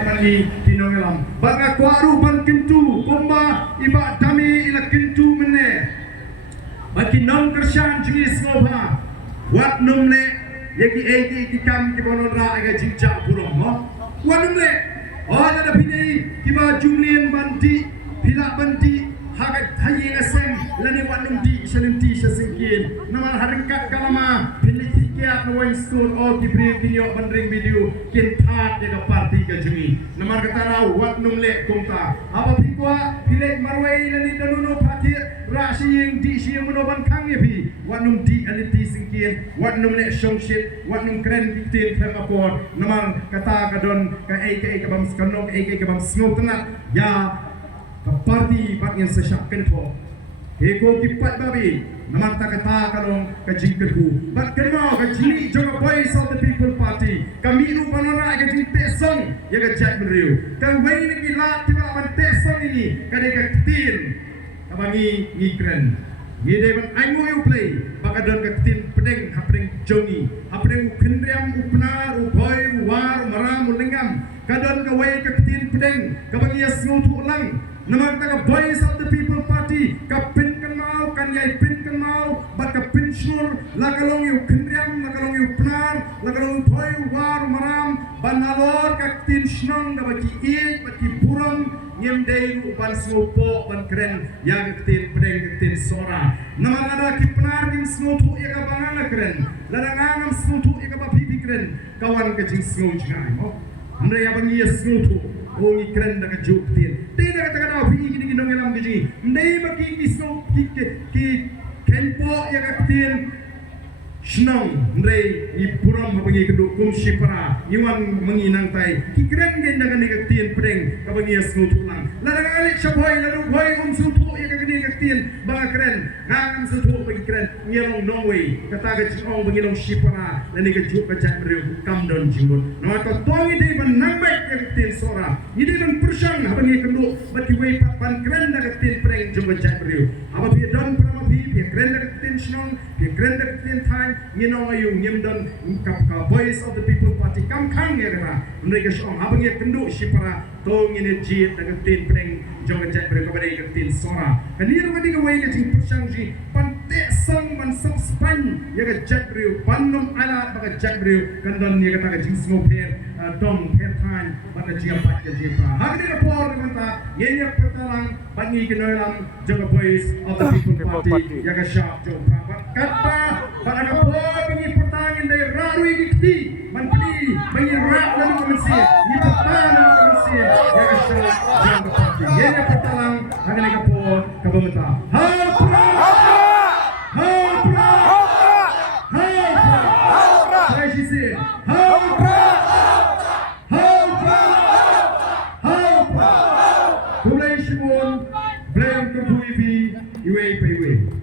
Bagi tinongelam banga kwaru ban Kyntu kumba iba dami ila Kyntu mene bagi Nongkyrshan Sngap wat numle yaki eki kikam kibono ra aga jinja burong mo wat numle ona da pinai kiba jumlien banti pila banti hagat hayi ngasem lani wat numdi shalenti sasingkin naman haringkat kalama pilih kiat no wine store o kibri kinyo bandring video kintat ya parti ka jungi namar kata wat numle kumta apa pikwa pilek marwai lani danuno patir rasi yang di si monoban kang yepi wat num di aliti singkin wat numle shongship wat Nongkrem kitin kemapor namar kata kadon ka ai bam skanok ai bam snotna ya ka parti bagyan sa Kyntu eko kipat babi namang kata kalong ka Jingkyntu but kenal ka jini joka voice of the people party kami ru panona ka jing tesong ya ka chat meriu ka wei ni kilat tiba man tesong ini ka de ka tin abangi ngikren ye de ban angu you play baka don ka tin pedeng hapring jongi hapring kendriam upnar uboy war maram ulingam kadon ka wei ka tin pedeng ka bagi asngutu ulang namang ka voice of the people party ka pin mau kan yai pin kan mau bat ka pin sur la kalong yu kendriam la kalong yu pnar la kalong boy war maram banalor ka tin snong da baki e baki buram nyem dei ru ban sopo ban kren ya ka tin pedeng tin sora namang ada ki pnar din snotu ya ka bangana kren la ngam snotu ya ka ba pipi kren kawan ka jing snow jngai mo andre ya bangi snotu ongi kren da ka juk tin dei da ka ta fi gini gini ngelam giji ndei baki ki snow ki kenpo ya ka tin snong ndrei ni puram habangi kedu kum shipara iwan mangi nang tai ki kren gen da ka ni ka tin pedeng ka bangi snow tulang la da alik shaboy la du boy sutu ya ka ni ka tin ba kren ngam sutu bagi kren ngelong nongwei kata ka chong bangi long shipara la ni ka juk ka chat meriu kam don jingut no ka tongi dei ban nang bai ka tin sora ni dei ban persang habangi kedu bati wei pan kren da ka tin pedeng jung ka chat meriu apa pi don prama pi kren da ka tin snong pi kren da ka tin thai ngino ayu ngimdon ka voice of the people party kam kang ya kara mereka syong abang ya kendu shipara tong ini jit da ka tin pedeng jung ka chat meriu ka badai ka tin sora kanir ka di ka wei ka jing persang ji pan te sang man subspan ya ka chat meriu panom ala ba ka chat meriu kandon ya ka ta ka jing smoper dong per time ba ka jia pat ka jipa hagni ka por manta yenya pertalang bangi kinolam jung voice of the people party ya ka sharp jong prabat kata para ka por bangi pertangin dari raru ikti man pli bangi rap lalu kemensia ni pertana kemensia ya ka sharp jong party yenya pertalang hagni ka por ka bamata ha Blame Kyntu iwi, iwe.